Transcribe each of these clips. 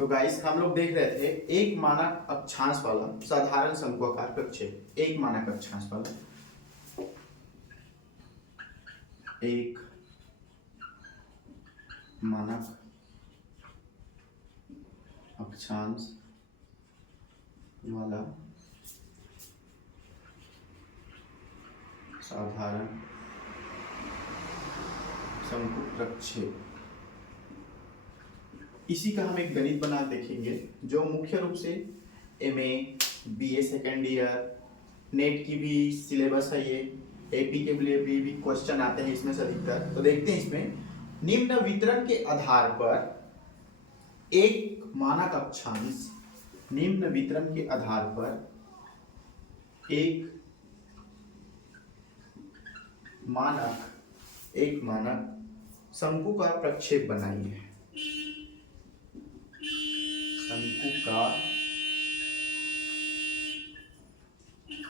तो गाइस हम लोग देख रहे थे एक मानक अक्षांश वाला साधारण शंक्वाकार प्रक्षेप। एक मानक अक्षांश वाला एक मानक अक्षांश वाला साधारण शंकु प्रक्षेप, इसी का हम एक गणित बना देखेंगे जो मुख्य रूप से MA, BA second year, net की भी सिलेबस है। ये एपी के लिए भी क्वेश्चन आते हैं इसमें से अधिकतर। तो देखते हैं इसमें निम्न वितरण के आधार पर एक मानक अक्षांश, निम्न वितरण के आधार पर एक मानक शंकु का प्रक्षेप बनाइए। शंकु का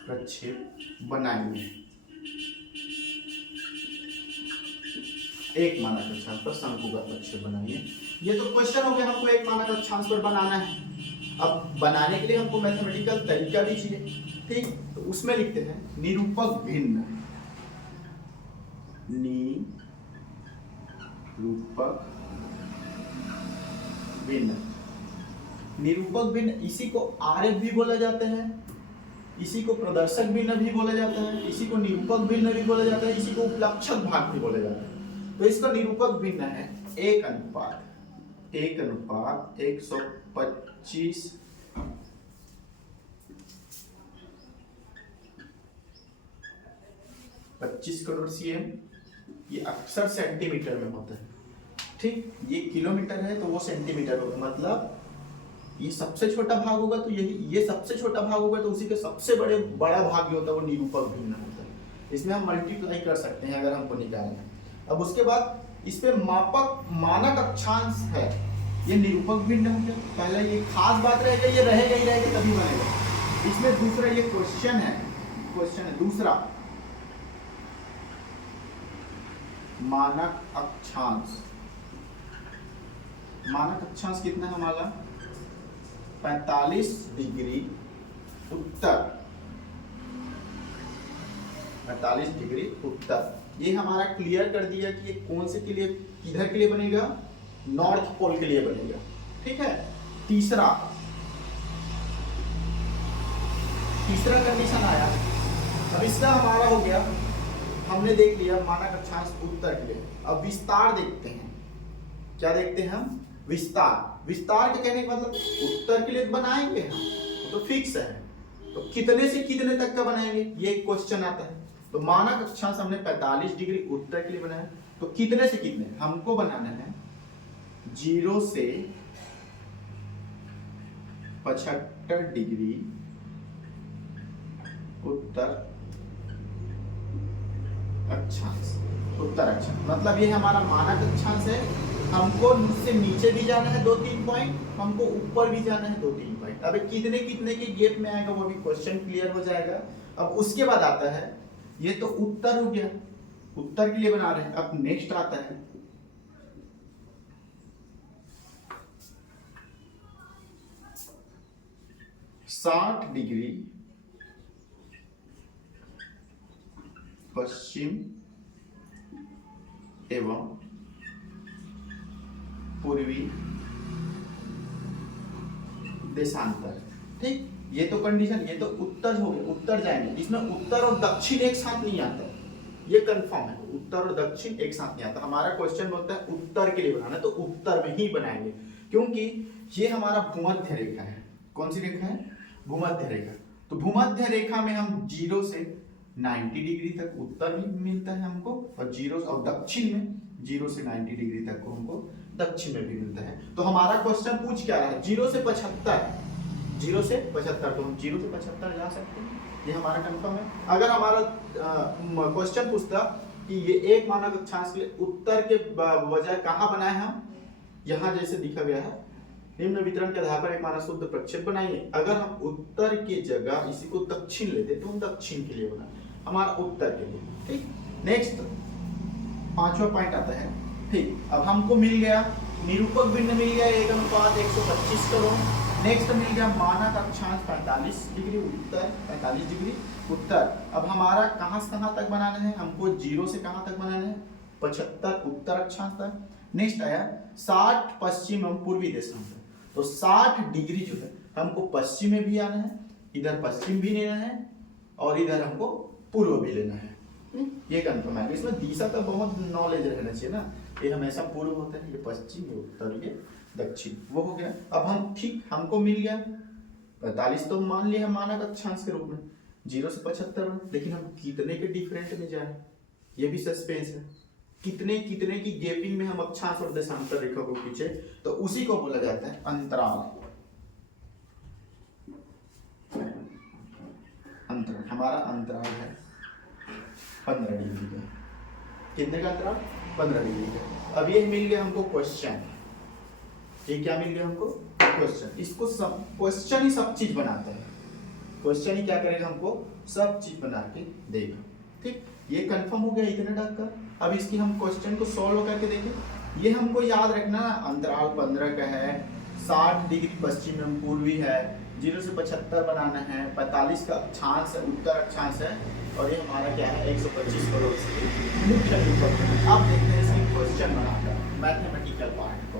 प्रक्षेप बनाएंगे। एक मानक अक्षांश पर शंकु का प्रक्षेप बनाइए। ये तो क्वेश्चन हो गया, हमको एक मानक अक्षांश पर बनाना है। अब बनाने के लिए हमको मैथमेटिकल तरीका भी चाहिए, ठीक? तो उसमें लिखते हैं निरूपक भिन्न, निरूपक भिन्न इसी को आरेख भी बोला जाता है, इसी को प्रदर्शक भिन्न भी बोला जाता है, इसी को निरूपक भिन्न भी बोला जाता है, इसी को उपलक्षक भाग भी बोला जाता है। तो इसका निरूपक भिन्न है 1:125 25 करोड़ सीएम। ये अक्सर सेंटीमीटर में होता है, ठीक? ये किलोमीटर है तो वो सेंटीमीटर होगा, मतलब ये सबसे छोटा भाग होगा तो ये सबसे छोटा भाग होगा तो उसी के सबसे बड़ा भाग जो होता है वो निरूपक भिन्न होता है। इसमें हम मल्टीप्लाई कर सकते हैं अगर हमको निकालना है। अब उसके बाद इस पे मानक अक्षांश है, ये निरूपक भिन्न हो गया। पहले ये खास बात रहेगा, ये रहेगा ही रहेगा तभी बनेगा। इसमें दूसरा ये क्वेश्चन है दूसरा, मानक अक्षांश कितना है हमारा? 45 डिग्री उत्तर, 45 डिग्री उत्तर। ये हमारा क्लियर कर दिया कि ये कौन से के लिए, किधर के लिए बनेगा? नॉर्थ पोल के लिए बनेगा, ठीक है? तीसरा कंडीशन आया। अब इसका हमारा हो गया, हमने देख लिया मानक अक्षांश उत्तर के लिए। अब विस्तार देखते हैं। क्या देखते हैं हम? विस्तार के कहने का मतलब उत्तर के लिए बनाएंगे हम, तो फिक्स है। तो कितने से कितने तक का बनाएंगे ये क्वेश्चन आता है। तो मानक अक्षांश हमने 45 डिग्री उत्तर के लिए बनाया, तो कितने से कितने हमको बनाना है? 0 से 75 डिग्री उत्तर अक्षांश। मतलब ये हमारा मानक अक्षांश है। हमको उससे नीचे भी जाना है 2-3 पॉइंट, हमको ऊपर भी जाना है 2-3 पॉइंट। अब कितने के गैप में आएगा वो भी क्वेश्चन क्लियर हो जाएगा। अब उसके बाद आता है, ये तो उत्तर हो गया, उत्तर के लिए बना रहे हैं। अब नेक्स्ट आता है साठ डिग्री पश्चिम एवं पूर्वी देशांतर, ठीक? ये तो कंडीशन, ये तो उत्तर हो गया, उत्तर जाएंगे। इसमें उत्तर और दक्षिण एक साथ नहीं आता, ये कंफर्म है। उत्तर और दक्षिण एक साथ नहीं आता। हमारा क्वेश्चन होता है उत्तर के लिए बनाना, तो उत्तर में ही बनाएंगे, क्योंकि ये हमारा भूमध्य रेखा है। कौन सी रेखा है? भूमध्य रेखा। तो भूमध्य रेखा में हम 0 से 90 डिग्री तक उत्तर भी मिलता है हमको, और 0 और दक्षिण में 0 से 90 डिग्री तक को हमको दक्षिण में भी मिलता है। तो हमारा क्वेश्चन पूछ क्या रहा है? 0 से 75, तो हम 0 से 75 जा सकते हैं, ये हमारा कंफर्म है। अगर हमारा क्वेश्चन पूछता कि ये एक मानक अक्षांश के लिए उत्तर के वजह कहाँ बनाए हम, यहाँ जैसे दिखा गया है, निम्न वितरण के आधार पर एक मानक शुद्ध प्रक्षेप बनाइए। अगर हम उत्तर की जगह इसी को दक्षिण लेते तो हम दक्षिण के लिए बना, हमारा उत्तर के लिए, ठीक? नेक्स्ट 5वां पॉइंट आता है, ठीक? अब हमको मिल गया निरूपक भिन्न मिल गया 1:125 करोड़। नेक्स्ट मिल गया मानक अक्षांश 45 डिग्री उत्तर, 45 डिग्री उत्तर। अब हमारा कहां से कहां तक बनाना है, हमको 0 से कहां तक बनाना है, 75 उत्तर अक्षांश तक। नेक्स्ट आया 60 पश्चिम एवं पूर्वी देशांतर, तो 60 डिग्री जो है हमको पश्चिम में भी आना है, इधर पश्चिम भी लेना है और इधर हमको पूर्व भी लेना है। ये कंफर्म है। इसमें दिशा तो बहुत नॉलेज रहना चाहिए ना, ये हमेशा पूर्व होता है, ये पश्चिम, ये उत्तर, ये दक्षिण, वो हो गया। अब हम ठीक हमको मिल गया 45, तो मान लिया हम मानक अक्षांश के रूप में 0 से 75, लेकिन हम कितने के डिफरेंट में जाए, ये भी सस्पेंस है। कितने कितने की गैपिंग में हम अक्षांश और देशांतर रेखा को खींचे, तो उसी को बोला जाता है अंतराल। अंतराल हमारा अंतराल है 15 डिग्री का। कितने का अंतराल, 15 डिग्री का। अब ये मिल गया हमको क्वेश्चन, ये क्या मिल गया हमको, क्वेश्चन। इसको सब क्वेश्चन ही सब चीज बनाता है, क्वेश्चन ही क्या करेगा, हमको सब चीज बना के देगा। ठीक, ये कंफर्म हो गया इतने तक का। अब इसकी हम क्वेश्चन को सॉल्व करके देखें। ये हमको याद रखना, अंतराल 15 का है, 60 डिग्री पश्चिम एवं पूर्वी है, 0 से 75 बनाना है, 45 का अक्षांश है, उत्तर अक्षांश है, और ये हमारा क्या है 125 करोड़ मुख्य निरूपक। अब देखते हैं इसकी क्वेश्चन बनाकर मैथमेटिकल पार्ट को।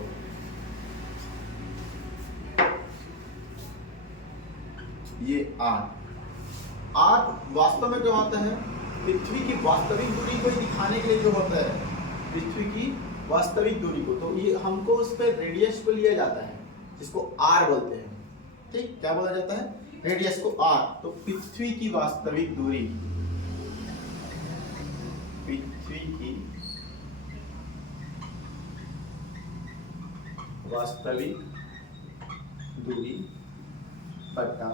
ये आर वास्तव में क्या होता है, पृथ्वी की वास्तविक दूरी को दिखाने के लिए जो होता है, पृथ्वी की वास्तविक दूरी को, तो ये हमको उस पर रेडियस को लिया जाता है, जिसको आर बोलते हैं। ठीक, क्या बोला जाता है, रेडियस को आर। तो पृथ्वी की वास्तविक दूरी, पृथ्वी की वास्तविक दूरी बटा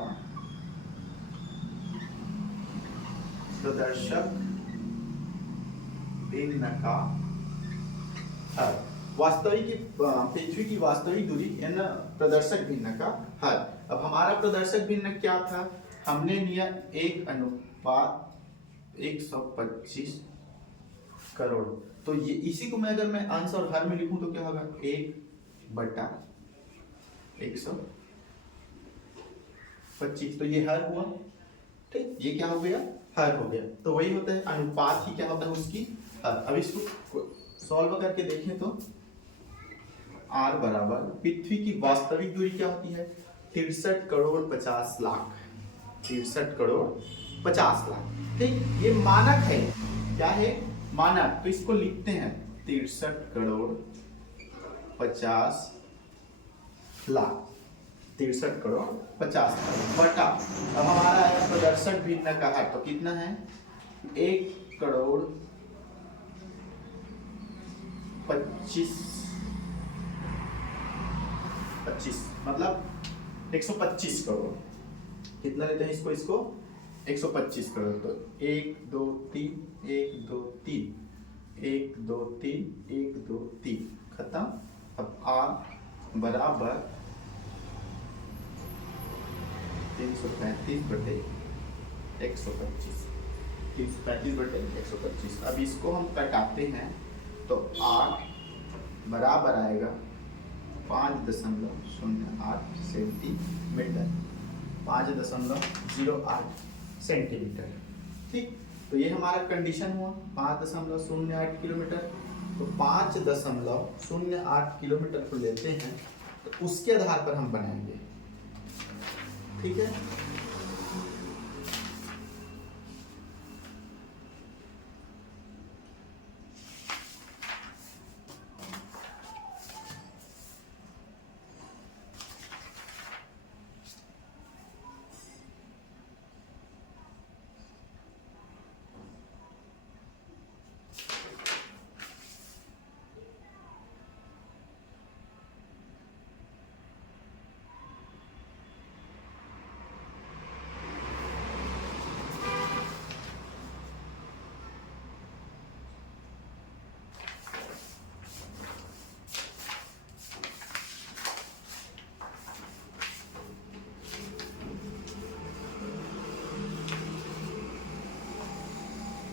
प्रदर्शक भिन्न का हर। वास्तविक पृथ्वी की वास्तविक दूरी यानी प्रदर्शक भिन्न का हर। अब हमारा प्रदर्शक भिन्न क्या था, हमने लिया 1:125 करोड़। तो ये इसी को मैं अगर मैं अंश और हर में लिखूं तो क्या होगा, 1/125, तो ये हर हुआ। ठीक, ये क्या हो गया, हर हो गया। तो वही होता है अनुपात ही क्या होता है उसकी हर। अब इसको सॉल्व करके देखें तो r बराबर पृथ्वी की वास्तविक दूरी क्या होती है, 63 करोड़ 50 लाख, 63 करोड़ 50 लाख। ठीक, ये मानक है, क्या है, मानक। तो इसको लिखते हैं 63 करोड़ 50 लाख, 63 करोड़ 50 लाख बटा, अब हमारा है प्रदर्शक भिन्न का हर, तो कितना है 1 करोड़ 25 मतलब 125 करोड़। कितना लेते हैं इसको 125 करोड़। तो 1 2 3 1 2 3 1 2 3 1 2 3 खत्म। अब आर बराबर 335 बटे 125, 335 बटे 125। अब इसको हम कटाते हैं तो आर बराबर आएगा 5.08 सेंटीमीटर, 5.08 सेंटीमीटर। ठीक, तो ये हमारा कंडीशन हुआ 5.08 किलोमीटर। तो 5.08 किलोमीटर को लेते हैं, तो उसके आधार पर हम बनाएंगे। ठीक है,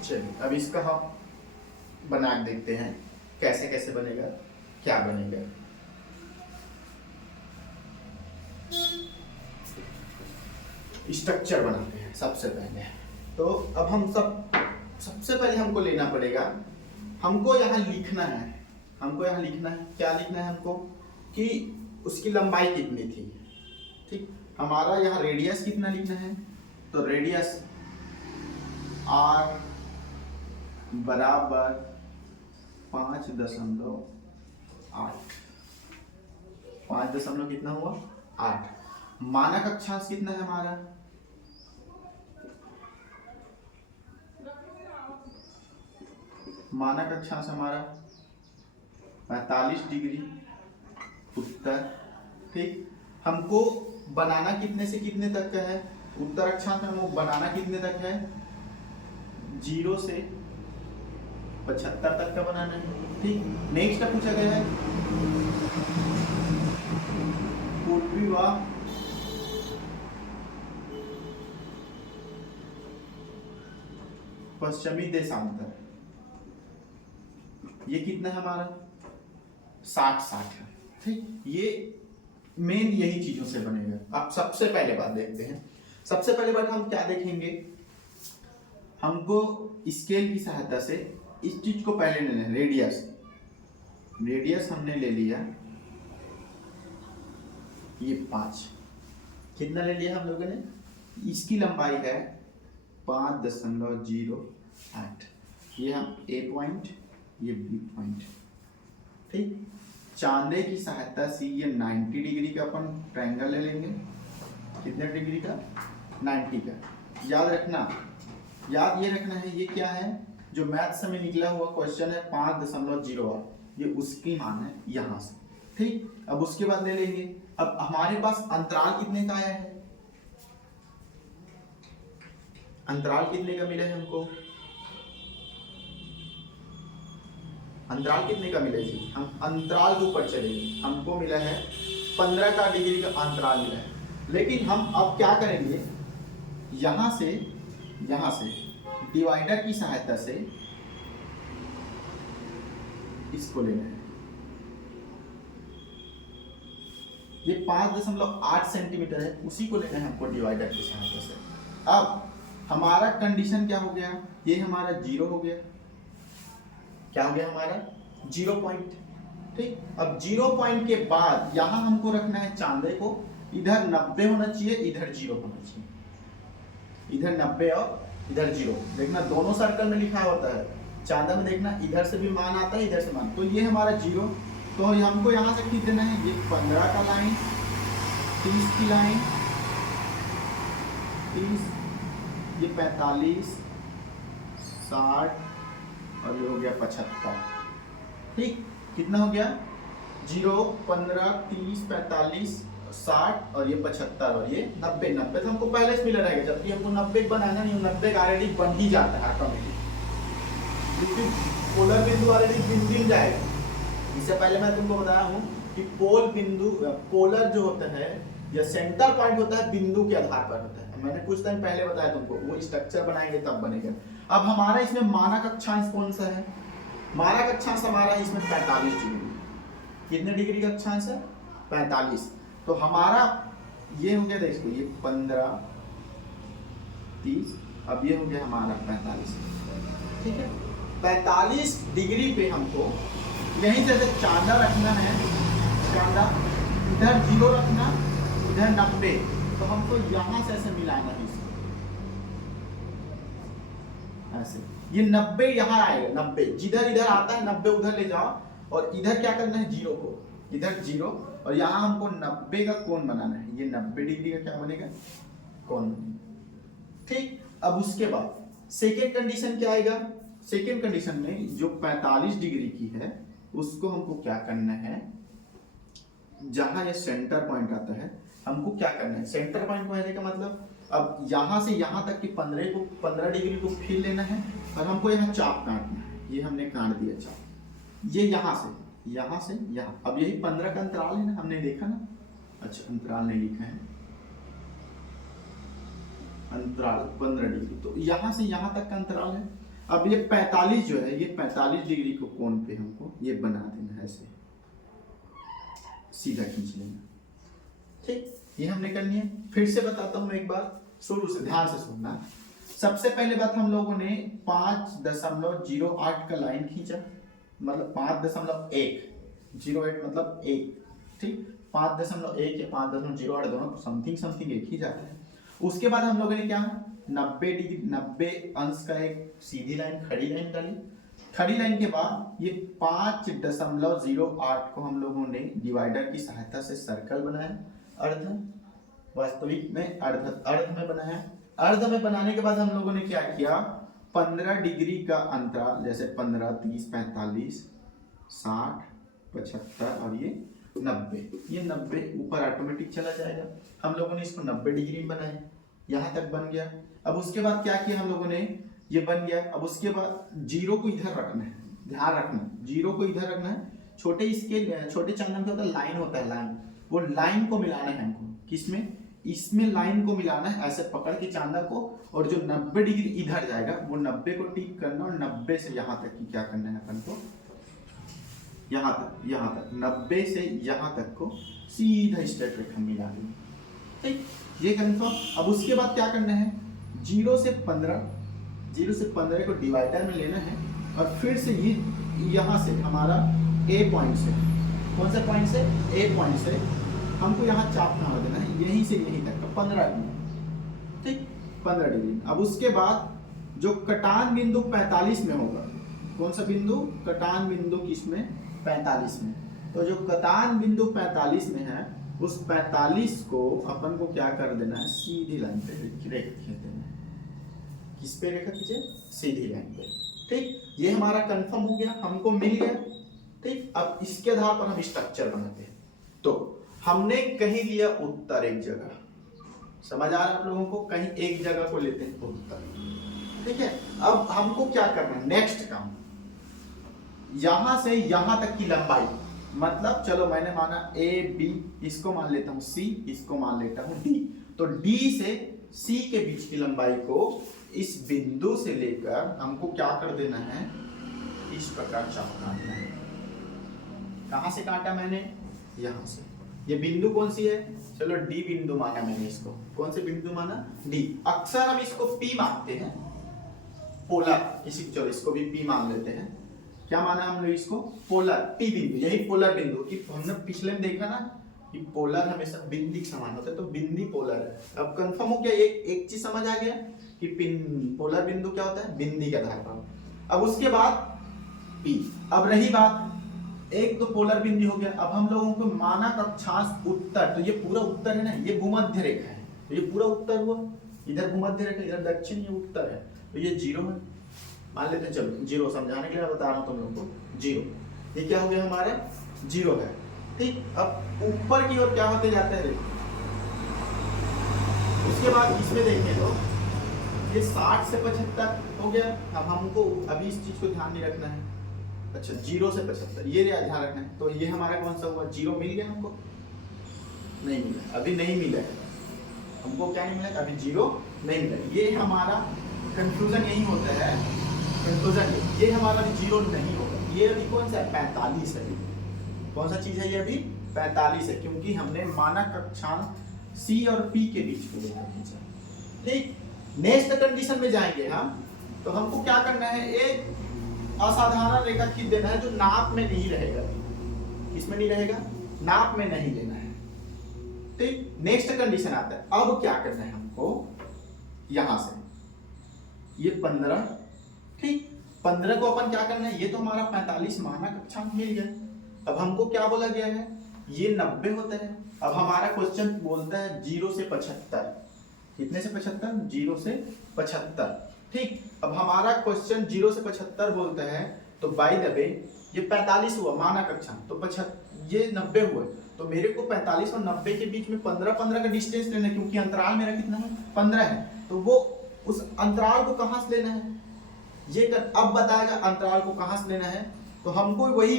चलिए अब इसका हम बना के देखते हैं कैसे कैसे बनेगा, क्या बनेगा। स्ट्रक्चर बनाते हैं सबसे पहले। तो अब हम सबसे पहले हमको लेना पड़ेगा, हमको यहाँ लिखना है, क्या लिखना है हमको कि उसकी लंबाई कितनी थी। ठीक, हमारा यहाँ रेडियस कितना लिखना है, तो रेडियस r बराबर 5.8, 5 कितना हुआ 8। मानक अक्षांश कितना है हमारा, मानक अक्षांश हमारा 45 डिग्री उत्तर। ठीक, हमको बनाना कितने से कितने तक का है, उत्तर अक्षांश में हमको बनाना कितने तक है, 0 से 75 तक का बनाना है। ठीक, नेक्स्ट का पूछा गया है पूर्वी व पश्चिमी देशांतर, ये कितना है हमारा 60 है। ठीक, ये मेन यही चीजों से बनेगा। अब सबसे पहले बात देखते हैं, सबसे पहले बात हम क्या देखेंगे, हमको स्केल की सहायता से इस चीज को पहले लेना है, रेडियस हमने ले लिया, ये 5 कितना ले लिया हम लोगों ने, इसकी लंबाई है 5.08, ये हम A पॉइंट, ये B पॉइंट। ठीक, चांदे की सहायता से ये 90 डिग्री का अपन ट्रायंगल ले लेंगे, कितने डिग्री का 90 का। याद ये रखना है, ये क्या है जो मैथ्स में निकला हुआ क्वेश्चन है 5.08, ये उसकी मान है यहाँ से। ठीक, अब उसके बाद ले लेंगे, अब हमारे पास अंतराल कितने का आया है, अंतराल कितने का मिला है हमको, अंतराल कितने का मिला जी, हम अंतराल के ऊपर चलेंगे, हमको मिला है 15 का डिग्री का अंतराल मिला है। लेकिन हम अब क्या करेंगे, यहां से डिवाइडर की सहायता से इसको लेना है, ये 5.8 सेंटीमीटर है, उसी को लेना है हमको डिवाइडर की सहायता से। अब हमारा कंडीशन क्या हो गया, ये हमारा 0 हो गया, क्या हो गया हमारा 0 पॉइंट। ठीक, अब 0 पॉइंट के बाद यहां हमको रखना है चांदे को, इधर 90 होना चाहिए, इधर 0 होना चाहिए, इधर 90 और इधर 0। देखना दोनों सर्कल में लिखा होता है, चांदा में देखना इधर से भी मान आता है, इधर से मान, तो ये हमारा 0। तो हमको यहाँ से खींच देना है, ये 15 का लाइन, 30 की लाइन, 30, ये 45, 60 और ये हो गया 75। ठीक, कितना हो गया 0, 15, 30, 45, 60 और ये 75 और ये 90। 90 तो हमको पहले से मिला रहेगा, जबकि हमको 90 बनाना नहीं, 90 ऑलरेडी बन ही जाता है ऑटोमेटिक, क्योंकि पोलर बिंदु ऑलरेडी बिंदु जाएगा। इससे पहले मैं तुमको बताया हूँ कि पोलर जो होता है या सेंटर पॉइंट होता है बिंदु के आधार पर होता है, मैंने कुछ टाइम पहले बताया तुमको, वो स्ट्रक्चर बनाएंगे तब बनेगा। अब हमारा इसमें मानक अक्षांश कौन सा है, मानक अक्षांश हमारा इसमें 45 डिग्री, कितने डिग्री का अक्षांश है 45। तो हमारा ये हो गया, देखो ये 15, 30, अब ये हो गया हमारा 45। ठीक है, 45 डिग्री पे हमको यहीं से चांदा रखना है, चांदा इधर 0 रखना, इधर 90, तो हमको यहां से ऐसे मिलाना है ऐसे, ये 90 यहाँ आएगा, 90 जिधर इधर आता है 90 उधर ले जाओ, और इधर क्या करना है 0 को, इधर 0, और यहाँ हमको 90 का कोण बनाना है, ये 90 डिग्री का क्या बनेगा कोण बनेगा। ठीक, अब उसके बाद सेकेंड कंडीशन क्या आएगा, सेकेंड कंडीशन में जो 45 डिग्री की है उसको हमको क्या करना है, जहां ये सेंटर पॉइंट आता है हमको क्या करना है, सेंटर पॉइंट कहने का मतलब अब यहां से यहां तक की 15 डिग्री को फिर लेना है, और हमको यहाँ चाप काटना है, ये हमने काट दिया चाप, ये यहाँ से यहाँ। अब यही 15 का अंतराल है ना, हमने देखा ना, अच्छा अंतराल नहीं लिखा है, अंतराल 15 डिग्री, तो यहाँ से यहाँ तक का अंतराल है। अब ये 45 जो है, ये 45 डिग्री को कोण पे हमको ये बना देना है, ऐसे सीधा खींच लेना। ठीक, ये हमने करनी है। फिर से बताता हूँ मैं एक बार, शुरू से ध्यान से सुनना। सबसे पहले बात हम लोगों ने 5.08 का लाइन खींचा, मतलब 5.108 मतलब 1, ठीक, 5.1 या 5.08 दोनों समथिंग एक ही जाता है। उसके बाद हम लोगों ने क्या 90 डिग्री 90 अंश का एक सीधी लाइन खड़ी लाइन डाली। खड़ी लाइन के बाद ये 5.08 को हम लोगों ने डिवाइडर की सहायता से सर्कल बनाया, अर्ध, वास्तविक में अर्ध में बनाया। अर्ध में बनाने के बाद हम लोगों ने क्या किया 15 डिग्री का अंतराल, जैसे 15, 30, 45, 60, 75 और ये 90, ये 90 ऊपर ऑटोमेटिक चला जाएगा। हम लोगों ने इसको 90 डिग्री में बनाया, यहाँ तक बन गया। अब उसके बाद क्या किया हम लोगों ने, ये बन गया। अब उसके बाद जीरो को इधर रखना है, ध्यान रखना, जीरो को इधर रखना है। छोटे चांदन का होता है लाइन, होता है लाइन, वो लाइन को मिलाना है हमको, किसमें, इसमें लाइन को मिलाना है, ऐसे पकड़ के चांदा को, और जो 90 डिग्री इधर जाएगा वो 90 को टिक करना, और 90 से यहाँ तक की क्या करना है अपन को, यहाँ तक 90 से यहाँ तक को सीधा स्ट्रेट रेखा मिला देंगे, ठीक, ये कंफर्म। अब उसके बाद क्या करना है, 0 से 15 को डिवाइडर में लेना है, और फिर से ये यहाँ से हमारा ए पॉइंट से, कौन से पॉइंट से, ए पॉइंट से हमको यहाँ चाप मार देना है, यहीं से यहीं तक का 15 डिग्री, ठीक, 15 डिग्री। अब उसके बाद जो कटान बिंदु 45 में होगा, कौन सा बिंदु, कटान बिंदु किसमें, 45 में, तो जो कटान बिंदु 45 में है उस 45 को अपन को क्या कर देना है, सीधी लाइन पे रेखा खींच देना है। किस पे रेखा खींचे, सीधी लाइन पे, ठीक, ये हमारा कंफर्म हो गया, हमको मिल गया, ठीक। अब इसके आधार पर हम स्ट्रक्चर बनाते हैं। तो हमने कहीं लिया उत्तर, एक जगह, समझ आ रहा है आप लोगों को, कहीं एक जगह को लेते हैं उत्तर, ठीक है। अब हमको क्या करना है, नेक्स्ट काम, यहां से यहां तक की लंबाई, मतलब चलो मैंने माना ए बी, इसको मान लेता हूं सी, इसको मान लेता हूं डी, तो डी से सी के बीच की लंबाई को इस बिंदु से लेकर हमको क्या कर देना है, इस प्रकार चाप काटना है। कहां से काटा मैंने, यहां से। ये बिंदु कौन सी है, चलो डी बिंदु माना मैंने इसको, कौन से बिंदु माना, डी। अक्सर हम इसको पी मानते हैं, पोलर, इसी चलो इसको भी पी मान लेते हैं। क्या माना हम लोग इसको, पोलर, पी बिंदु, यही पोलर बिंदु की हमने पिछले में देखा ना कि पोलर हमेशा बिंदी के समान होता है, तो बिंदी पोलर है। अब कंफर्म हो गया, एक चीज समझ आ गया कि पोलर बिंदु क्या होता है, बिंदी के आधार पर। अब उसके बाद पी। अब रही बात, एक तो पोलर बिंदु हो गया। अब हम लोगों को मानक अक्षांश उत्तर, तो ये पूरा उत्तर है ना, ये भूमध्य रेखा है, तो ये पूरा उत्तर हुआ, इधर भूमध्य रेखा, इधर दक्षिण, ये उत्तर है, तो ये 0 है, मान लेते हैं। चलो 0 समझाने के लिए बता रहा हूं तुम लोगों को, 0, ये क्या हो गया हमारा 0 है, ठीक। अब ऊपर की ओर क्या होते जाते हैं, देखो उसके बाद इसमें देखें तो ये 60 से 75 हो गया। अब हमको अभी इस चीज को ध्यान नहीं रखना है, अच्छा 0 से 75 ये ध्यान रखना है। तो ये हमारा कौन सा हुआ, 0 मिल गया हमको, नहीं मिला, अभी नहीं मिला है हमको, क्या नहीं मिला अभी, 0 नहीं मिला। ये हमारा कंफ्यूजन यही होता है, कंफ्यूजन ये हमारा 0 नहीं होगा। ये अभी कौन सा है, 45 है, कौन सा चीज है ये, अभी 45 है, क्योंकि हमने मानक अक्षांश सी और पी के बीच को लेकर खींचा, ठीक। नेक्स्ट कंडीशन में जाएंगे हम, तो हमको क्या करना है, एक असाधारण रेखा खींच देना है जो नाप में नहीं रहेगा, किसमें नहीं रहेगा, नाप में नहीं लेना है, ठीक। नेक्स्ट कंडीशन आता है, अब क्या करना है हमको, यहां से ये 15, ठीक, 15 को अपन क्या करना है, ये तो हमारा 45 मानक अक्षांश मिल गया। अब हमको क्या बोला गया है, ये 90 होता है। अब हमारा क्वेश्चन बोलता है 0 से 75, कितने से 75, 0 से 75, ठीक। अब हमारा क्वेश्चन 0 से 75 बोलता है, तो बाय द वे ये 45 हुआ मानक अक्षांश, तो 75 ये 90 हुए, तो मेरे को 45 और 90 के बीच में 15 का डिस्टेंस लेना है, क्योंकि अंतराल मेरा कितना है, 15 है। तो वो उस अंतराल को कहां से लेना है, ये अब बताएगा अंतराल को कहां से लेना है। तो हमको वही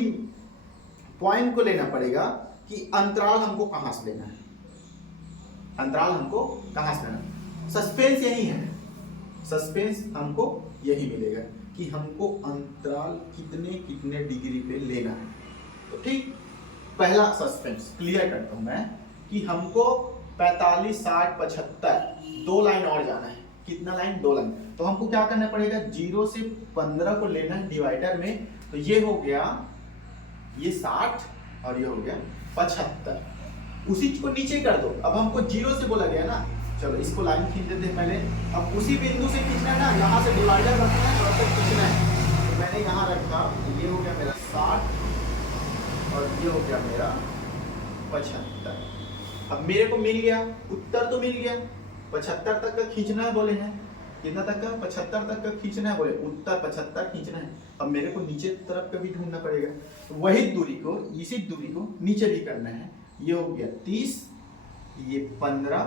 पॉइंट को लेना पड़ेगा कि अंतराल हमको कहां से लेना है, अंतराल हमको कहां से लेना है। सस्पेंस यही है, सस्पेंस हमको यही मिलेगा कि हमको अंतराल कितने कितने डिग्री पे लेना है। तो ठीक, पहला सस्पेंस क्लियर करता हूं मैं कि हमको 45, 60, 75, 2 लाइन और जाना है। कितना लाइन? 2 लाइन। तो हमको क्या करना पड़ेगा, 0 से 15 को लेना है डिवाइडर में। तो ये हो गया, ये 60 और ये हो गया 75। उसी को नीचे कर दो। अब हमको 0 से बोला गया ना, चलो इसको लाइन खींच देते हैं पहले। अब उसी बिंदु से खींचना है ना, यहाँ से डिवाइडर रखना है और तक खींचना है। तो मैंने यहाँ रखा, ये हो गया मेरा 60 और ये हो गया मेरा 75। अब मेरे को मिल गया, उत्तर तो मिल गया। 75 तक का खींचना है बोले हैं, कितना तक का? 75 तक का खींचना है बोले, उत्तर 75 खींचना है। अब मेरे को नीचे तरफ का भी ढूंढना पड़ेगा। तो वही दूरी को, इसी दूरी को नीचे भी करना है। ये हो गया 30, ये 15,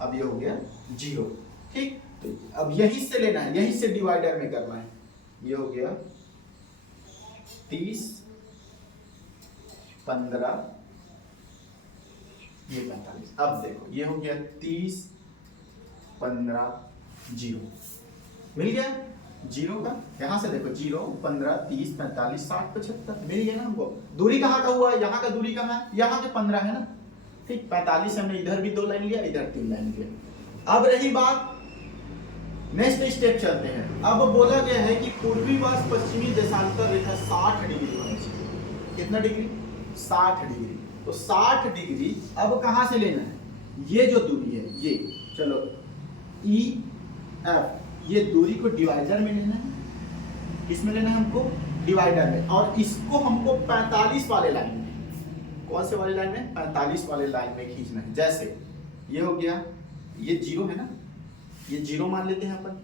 अब ये हो गया 0। ठीक, तो अब यहीं से लेना है, यहीं से डिवाइडर में करना है। ये हो गया 30, 15, ये 45। अब देखो ये हो गया 30, 15, 0 मिल गया। 0 का यहां से देखो, 0, 15, 30, 45, 60, 75 मिल गया ना हमको। दूरी कहाँ का हुआ? यहाँ का दूरी कहाँ है? यहाँ के 15 है ना। ठीक, 45 से हमने इधर भी 2 लाइन लिया, इधर 3 लाइन लिया। अब रही बात, नेक्स्ट स्टेप चलते हैं। अब बोला गया है कि पूर्वी व पश्चिमी देशांतर रेखा 60 डिग्री होनी चाहिए। कितना डिग्री? 60 डिग्री। तो 60 डिग्री अब कहां से लेना है? ये जो दूरी है, ये चलो ई एफ, ये दूरी को डिवाइडर में लेना है। किसमें लेना है हमको? डिवाइडर में। और इसको हमको 45 वाले लाइन में, कौन से वाले लाइन में? 45 वाले लाइन में खींचना है। जैसे ये हो गया, ये 0 है ना, ये 0 मान लेते हैं अपन।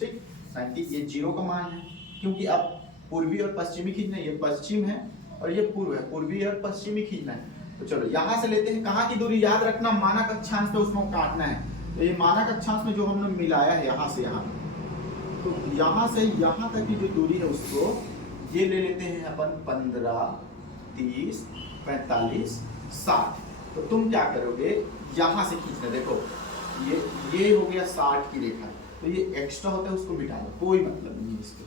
ठीक, 90, ये 0 का मान है, क्योंकि अब पूर्वी और पश्चिमी खींचना है। ये पश्चिम है और ये पूर्व है, पूर्वी और पश्चिमी खींचना है। तो चलो यहां से लेते हैं। कहाँ की दूरी? याद रखना, मानक अक्षांश पे उसको काटना है। तो ये मानक अक्षांश में जो हमने मिलाया है यहाँ से यहाँ, तो यहाँ से यहाँ तक की जो दूरी है उसको ये ले लेते हैं अपन 15, 30, 45, 60। तो तुम क्या करोगे, यहाँ से खींचना। देखो ये हो गया 60 की रेखा, तो ये एक्स्ट्रा होता है उसको मिटा दो, कोई मतलब नहीं इसको।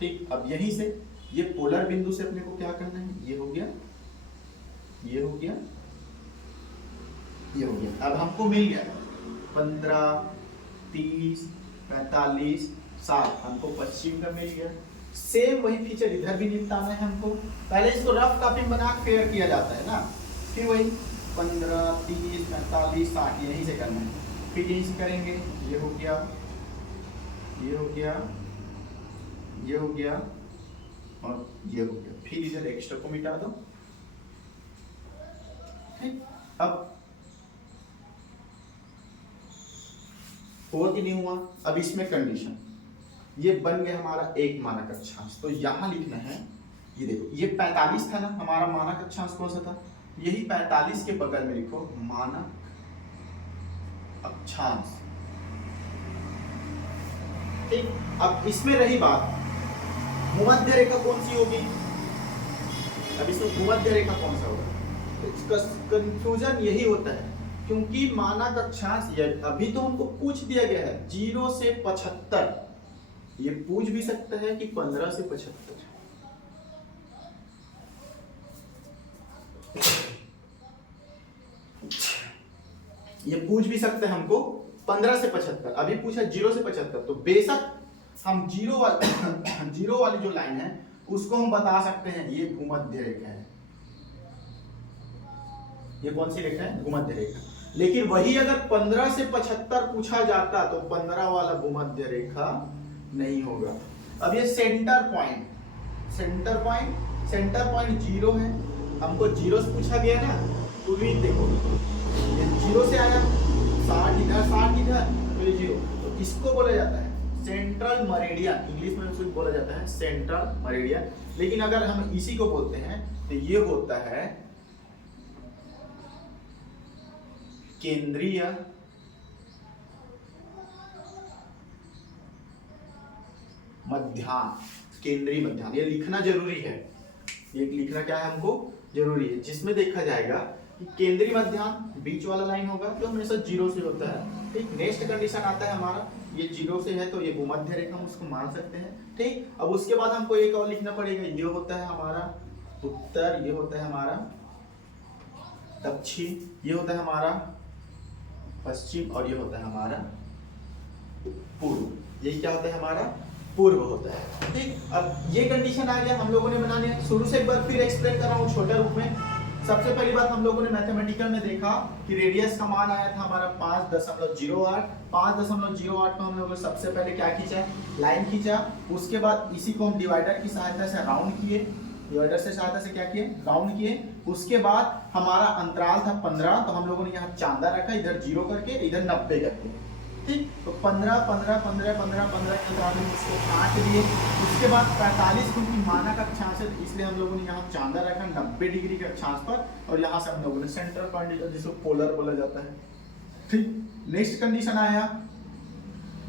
ठीक, अब यहीं से ये पोलर बिंदु से अपने को क्या करना है, ये हो गया, ये हो गया, ये हो गया। अब हमको मिल गया 15, 30, 45, 60, हमको पश्चिम का मिल गया। सेम वही फीचर इधर भी निपटाना है हमको। पहले इसको रफ कॉपी बना फेयर किया जाता है ना, फिर वही 15, 30, 45, 60 यहीं से करना है। फिर यहीं से करेंगे, ये हो गया, ये हो गया, ये हो गया और ये हो गया। फिर इधर एक्स्ट्रा को मिटा दो। ठीक, अब हुआ कि नहीं हुआ? अब इसमें कंडीशन, ये बन गया हमारा एक मानक अक्षांश। तो यहां लिखना है, ये देखो ये 45 था ना हमारा मानक अक्षांश, कौन सा था? यही 45 के बगल में लिखो मानक अक्षांश। ठीक, अब इसमें रही बात, भूमध्य रेखा कौन सी होगी? अब इसमें भूमध्य रेखा कौन सा होगा? तो इसका कंफ्यूजन यही होता है, क्योंकि मानक अक्षांश अभी तो हमको पूछ दिया गया है 0 से 75, ये पूछ भी सकता है कि 15 से 75। ये पूछ भी सकते हैं हमको 15 से 75, अभी पूछा 0 से 75। तो बेशक हम 0 वाली जो लाइन है उसको हम बता सकते हैं ये भूमध्य रेखा है। ये कौन सी रेखा है? भूमध्य रेखा। लेकिन वही अगर 15 से 75 पूछा जाता तो 15 वाला भूमध्य रेखा नहीं होगा। अब ये सेंटर पॉइंट 0 है, हमको 0 से पूछा गया ना, तो भी देखो ये 0 से आया, 60 इधर 60 इधर, तो ये 0। तो इसको बोला जाता है सेंट्रल मेरिडियन, इंग्लिश में उसको बोला जाता है सेंट्रल मेरिडियन। लेकिन अगर हम इसी को बोलते हैं तो ये होता है केंद्रीय मध्याह्न। केंद्रीय मध्याह्न ये लिखना जरूरी है, ये लिखना क्या है हमको जरूरी है, जिसमें देखा जाएगा कि केंद्रीय मध्याह्न बीच वाला लाइन होगा जो हमेशा 0 से होता है। ठीक, नेक्स्ट कंडीशन आता है हमारा, ये 0 से है तो ये भूमध्य रेखा हम उसको मान सकते हैं। ठीक, अब उसके बाद हमको एक और लिखना पड़ेगा, ये होता है हमारा उत्तर, ये होता है हमारा दक्षिण, ये होता है हमारा पश्चिम और ये होता है हमारा पूर्व। यही क्या होता है हमारा पूर्व होता है। ठीक, अब ये कंडीशन आ गया, हम लोगों ने बनाने हैं। शुरू से एक बार फिर एक्सप्लेन कर रहा हूँ छोटे रूप में। सबसे पहली बात हम लोगों ने मैथमेटिकल में देखा कि रेडियस का मान आया था हमारा 5.08। 5.08 में हम लोगों ने सबसे पहले क्या खींचा, लाइन खींचा। उसके बाद इसी को हम डिवाइडर की सहायता से राउंड किए, डिवाइडर से सहायता से क्या किए, राउंड किए। उसके बाद हमारा अंतराल था 15, तो हम लोगों ने यहाँ चांदा रखा, इधर 0 करके इधर 90 करके। ठीक, तो 15 15 15 15 15 के अंतराल में इसको काट दिए। उसके बाद 45 क्योंकि मानक अक्षांश है इसलिए हम लोगों ने यहाँ चांदा रखा 90 डिग्री के अक्षांश पर, और यहाँ से हम लोगों ने सेंट्रल पॉइंट जिसको पोलर बोला जाता है। ठीक, नेक्स्ट कंडीशन आया,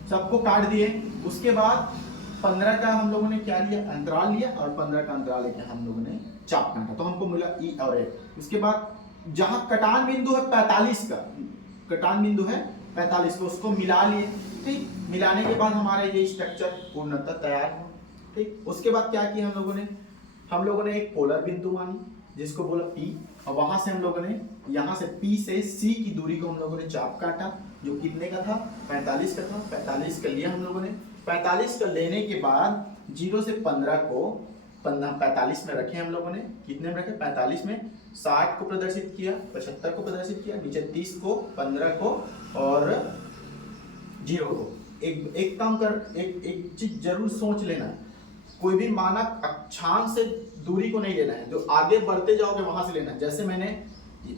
सबको काट दिए। उसके बाद 15 का हम लोगों ने क्या लिया, अंतराल लिया, और 15 का अंतराल लेके हम लोगों ने चाप काटा, तो हमको मिला ई और ए। उसके बाद जहाँ कटान बिंदु है 45 का, कटान बिंदु है 45 को, उसको मिला लिए। ठीक, मिलाने के बाद हमारा ये स्ट्रक्चर पूर्णतः तैयार हो। ठीक, उसके बाद क्या किया हम लोगों ने एक पोलर बिंदु मानी जिसको बोला P, और वहां से हम लोगों ने यहाँ से P से C की दूरी को हम लोगों ने चाप काटा, जो कितने का था, 45 का था। 45 का लिया हम लोगों ने। 45 का लेने के बाद 0 से 15 को 45 में रखे हम लोगों ने। कितने में रखे, 45 में। 60 को प्रदर्शित किया, 75 को प्रदर्शित किया, नीचे 30 को, 15 को और 0 को। एक काम कर, एक चीज जरूर सोच लेना, कोई भी मानक अक्षांश से दूरी को नहीं लेना है, जो आगे बढ़ते जाओगे वहां से लेना है। जैसे मैंने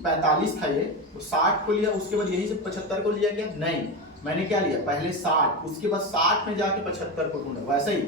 45 था, ये तो 60 को लिया, उसके बाद यही से 75 को लिया गया, नहीं, मैंने क्या लिया, पहले 60, उसके बाद 60 में जाके 75 को ढूंढा। वैसे ही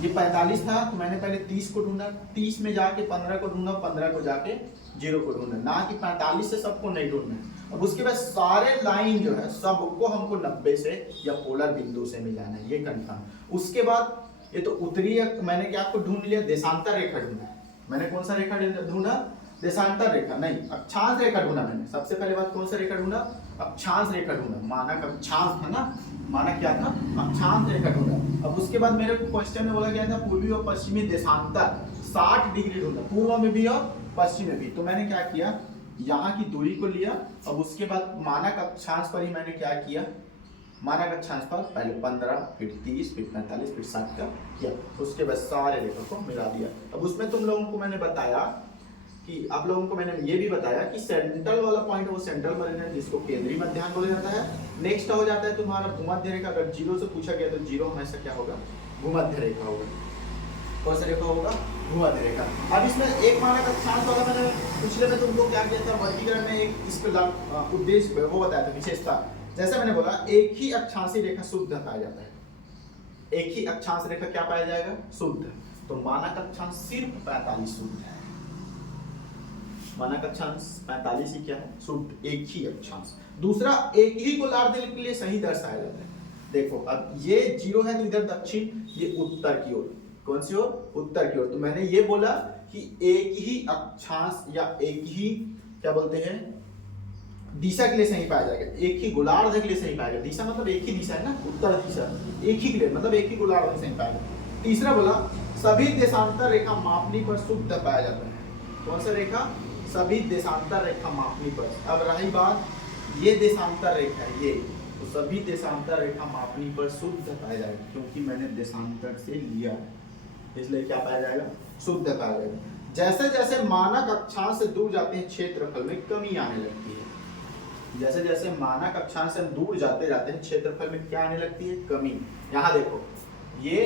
ये 45 था तो मैंने पहले 30 को ढूंढा, 30 में जाके 15 को ढूंढा, 15 को जाके 0 को ढूंढना, ना कि 45 से सबको नहीं ढूंढना है। अब उसके बाद सारे लाइन जो है सबको हमको 90 से या पोलर बिंदु से मिलाना है, ये कंफर्म। उसके बाद ये तो उत्तरीय, मैंने क्या आपको ढूंढ लिया, देशांतर रेखा ढूंढा। मैंने कौन सा रेखा ढूंढा, देशांतर रेखा नहीं, अक्षांश रेखा ढूंढा मैंने। सबसे पहले बात कौन सा रेखा ढूंढा, अक्षांश रेखा ढूंढा। मानक अक्षांश था ना, मानक क्या था, अक्षांश रेखा ढूंढा। अब उसके बाद मेरे को क्वेश्चन में बोला गया था पूर्वी और पश्चिमी देशांतर 60 डिग्री ढूंढा, पूर्व में भी और पश्चिम में भी। तो मैंने क्या किया, यहाँ की दूरी को लिया। अब उसके बाद मानक अक्षांश पर ही मैंने क्या किया, मानक अक्षांश पर पहले 15, फिर 30, फिर 45, फिर 60 का किया। उसके बाद सारे रेखा को मिला दिया। अब उसमें तुम लोगों को मैंने बताया कि आप लोगों को मैंने ये भी बताया कि सेंट्रल वाला पॉइंट वो सेंट्रल मेरिडियन जिसको केंद्रीय मध्याह्न बोला जाता है। नेक्स्ट हो जाता है तुम्हारा भूमध्य रेखा। अगर 0 से पूछा गया तो 0 हमेशा क्या होगा, भूमध्य रेखा होगा। कौन सा रेखा होगा, भूमध्य रेखा। अब इसमें एक मानक अक्षांश वाला मैंने पिछले में तुमको क्या किया था, वर्गीकरण में एक इसका उद्देश्य वो बताया था, विशेषता। जैसे मैंने बोला एक ही अक्षांशीय रेखा शुद्ध पाया जाता है, एक ही अक्षांश रेखा क्या पाया जाएगा, शुद्ध। तो मानक अक्षांश सिर्फ 45 शुद्ध है, मानक अक्षांश 45 ही क्या है, शुद्ध, एक ही अक्षांश। दूसरा, एक ही गोलार्ध के लिए सही दर्शाया जाता है। देखो अब ये 0 है तो इधर दक्षिण, ये उत्तर की ओर, कौन सी ओर, उत्तर की ओर। तो मैंने ये बोला कि एक ही अक्षांश या एक ही क्या बोलते हैं दिशा के लिए सही पाया जाएगा, एक ही गोलार्ध के लिए सही पाएगा। दिशा मतलब एक ही दिशा है ना, उत्तर दिशा, एक ही के लिए मतलब एक ही गोलार्ध में सही पाएगा। तीसरा बोला सभी देशांतर रेखा मापनी पर शुद्ध पाया जाता है। कौन सा रेखा, सभी देशांतर रेखा मापनी पर। अब रही बात ये देशांतर रेखा है ये, तो सभी देशांतर रेखा मापनी पर शुद्ध पाया जाएगा, क्योंकि मैंने देशांतर से लिया है इसलिए क्या पाया जाएगा, शुद्ध पाया जाएगा। जैसे जैसे मानक अक्षांश से दूर जाते हैं क्षेत्रफल में कमी आने लगती है। जैसे जैसे मानक अक्षांश से दूर जाते जाते हैं क्षेत्रफल में क्या आने लगती है, कमी। यहाँ देखो ये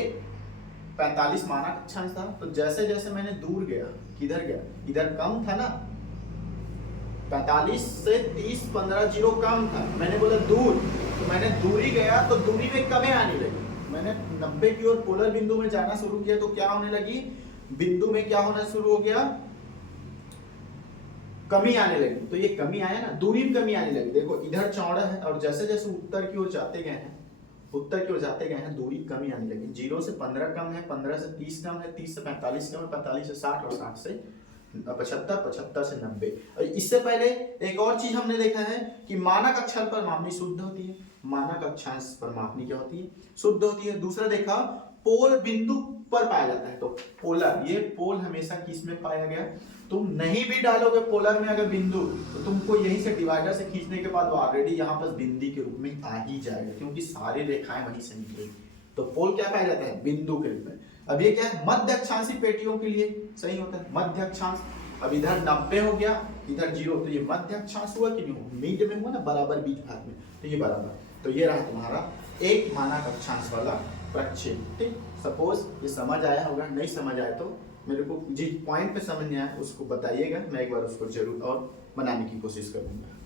45 मानक अक्षांश था, तो जैसे जैसे मैंने दूर गया, किधर गया, इधर कम था ना, 45 से 30, 15, 0 कम था। मैंने बोला दूर, तो मैंने दूरी गया तो दूरी में कमी आने लगी। मैंने 90 की ओर पोलर बिंदु में जाना शुरू किया तो क्या होने लगी, बिंदु में क्या होना शुरू हो गया, कमी आने लगी। तो ये कमी आया ना, दूरी में कमी आने लगी। देखो इधर चौड़ा है और जैसे जैसे उत्तर की ओर जाते गए हैं, उत्तर की ओर जाते गए हैं, दूरी कमी आने लगी। 0 से 15 कम है, 15 से 30 कम है, 30 से 45 कम है, 45 से 60 और 60 से 75, 75 से 90। इससे पहले एक और चीज हमने देखा है कि मानक अक्षांश पर मापनी शुद्ध होती है, मानक अक्षांश पर मापनी क्या होती है, शुद्ध होती है। दूसरा देखा पोल बिंदु पर पाया जाता है। तो पोलर, ये पोल हमेशा किस में पाया गया, तुम नहीं भी डालोगे पोलर में अगर बिंदु, तो तुमको यहीं से डिवाइडर से खींचने के बाद वो ऑलरेडी यहाँ पर बिंदु के रूप में आ ही जाएगा, क्योंकि सारी रेखाएं वहीं से निकलेगी। तो पोल क्या पाया जाता है, बिंदु के रूप में। अब ये क्या है, मध्य अक्षांशी पेटियों के लिए सही होता है मध्य अक्षांश। अब इधर 90 हो गया, इधर 0, तो ये मध्य अक्षांश हुआ कि नहीं हुआ, मिड में हुआ ना, बराबर बीच भाग में, तो ये बराबर। तो ये रहा तुम्हारा एक मानक अक्षांश वाला प्रक्षेप। ठीक, सपोज ये समझ आया होगा, नहीं समझ आया तो मेरे को जिस पॉइंट पे समझ नहीं आया उसको बताइएगा, मैं एक बार उसको जरूर और बनाने की कोशिश करूंगा।